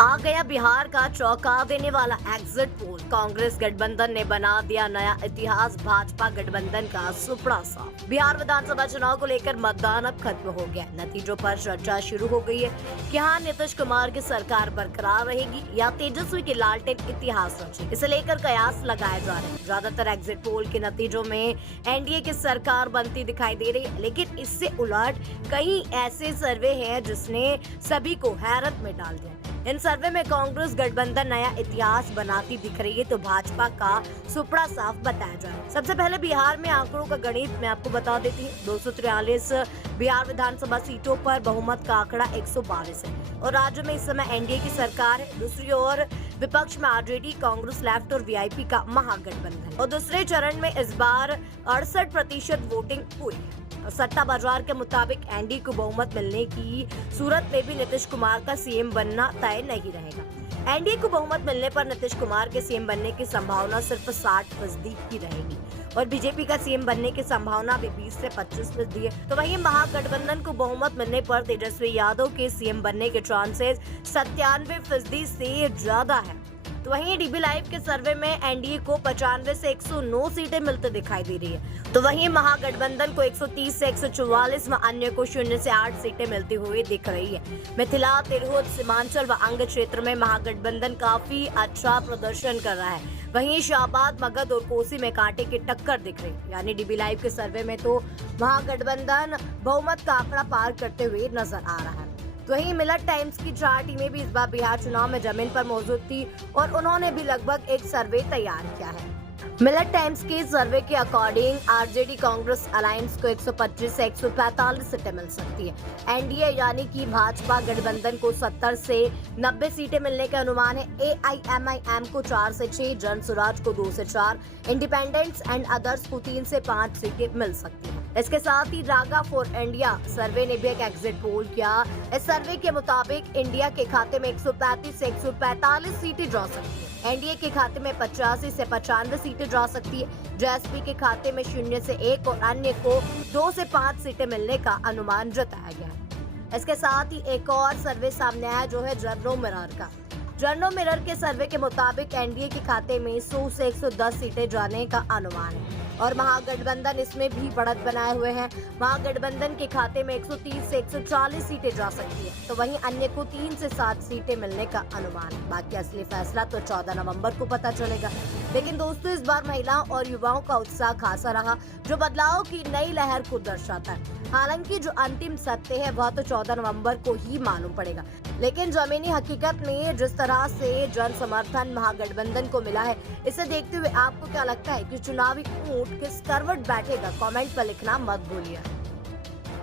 आ गया बिहार का चौंका देने वाला एग्जिट पोल। कांग्रेस गठबंधन ने बना दिया नया इतिहास। भाजपा गठबंधन का सुपड़ा साफ। बिहार विधानसभा चुनाव को लेकर मतदान अब खत्म हो गया। नतीजों पर चर्चा शुरू हो गई है कि हाँ, नीतीश कुमार की सरकार बरकरार रहेगी या तेजस्वी की लालटेन इतिहास रचे। इसे लेकर कयास लगाए जा रहे हैं। ज्यादातर एग्जिट पोल के नतीजों में एनडीए की सरकार बनती दिखाई दे रही है, लेकिन इससे उलट कई ऐसे सर्वे हैं जिसने सभी को हैरत में डाल दिया। इन सर्वे में कांग्रेस गठबंधन नया इतिहास बनाती दिख रही है तो भाजपा का सुपड़ा साफ बताया जा रहा है। सबसे पहले बिहार में आंकड़ों का गणित मैं आपको बता देती हूँ। 243 बिहार विधानसभा सीटों पर बहुमत का आंकड़ा 122 है और राज्य में इस समय एनडीए की सरकार है। दूसरी ओर विपक्ष में आरजेडी, कांग्रेस, लेफ्ट और वीआईपी का महागठबंधन। और दूसरे चरण में इस बार 68% वोटिंग हुई है। सट्टा बाजार के मुताबिक एनडीए को बहुमत मिलने की सूरत में भी नीतीश कुमार का सीएम बनना तय नहीं रहेगा। एनडीए को बहुमत मिलने पर नीतीश कुमार के सीएम बनने की संभावना सिर्फ 60% की रहेगी और बीजेपी का सीएम बनने की संभावना भी 20 से 25% है। तो वहीं महागठबंधन को बहुमत मिलने पर तेजस्वी यादव के सीएम बनने के चांसेस 97% से ज्यादा है। तो वहीं डीबी लाइव के सर्वे में एनडीए को 95 से 109 सीटें मिलती दिखाई दे रही है। तो वहीं महागठबंधन को 130 से 144 व अन्य को 0 से 8 सीटें मिलती हुई दिख रही है। मिथिला, तिरहुत, सीमांचल व अंग क्षेत्र में महागठबंधन काफी अच्छा प्रदर्शन कर रहा है। वहीं शाहबाद, मगध और कोसी में कांटे की टक्कर दिख रही है। यानी डीबी लाइव के सर्वे में तो महागठबंधन बहुमत का आंकड़ा पार करते हुए नजर आ रहा है। तो वहीं मिलर टाइम्स की 4 टीमें भी इस बार बिहार चुनाव में जमीन पर मौजूद थी और उन्होंने भी लगभग एक सर्वे तैयार किया है। मिलर टाइम्स के सर्वे के अकॉर्डिंग आरजेडी कांग्रेस अलायंस को 125 से 145 सीटें मिल सकती है। एनडीए यानी कि भाजपा गठबंधन को 70 से 90 सीटें मिलने का अनुमान है। एआईएमआईएम को 4 से 6, जन स्वराज को 2 से 4, इंडिपेंडेंट्स एंड अदर्स को 3 से 5 सीटें मिल सकती है। इसके साथ ही रागा फॉर इंडिया सर्वे ने भी एक एग्जिट पोल किया। इस सर्वे के मुताबिक इंडिया के खाते में 135 से 145 सीटें जा सकती है। एनडीए के खाते में 85 से 95 सीटें जा सकती है। जेएसपी के खाते में 0 से 1 और अन्य को 2 से 5 सीटें मिलने का अनुमान जताया गया है। इसके साथ ही एक और सर्वे सामने आया जो है जर्नो मिरर का। जर्नो मिरर के सर्वे के मुताबिक एनडीए के खाते में 100 से 110 सीटें जाने का अनुमान है और महागठबंधन इसमें भी बढ़त बनाए हुए हैं। महागठबंधन के खाते में 130 से 140 सीटें जा सकती है तो वहीं अन्य को 3 से 7 सीटें मिलने का अनुमान है। बाकी असली फैसला तो 14 नवंबर को पता चलेगा। लेकिन दोस्तों, इस बार महिलाओं और युवाओं का उत्साह खासा रहा जो बदलाव की नई लहर को दर्शाता है। हालांकि जो अंतिम सत्य है वह तो 14 नवंबर को ही मालूम पड़ेगा, लेकिन जमीनी हकीकत में जिस तरह से जन समर्थन महागठबंधन को मिला है, इसे देखते हुए आपको क्या लगता है कि चुनावी ऊंट किस करवट बैठेगा? कमेंट पर लिखना मत भूलिए।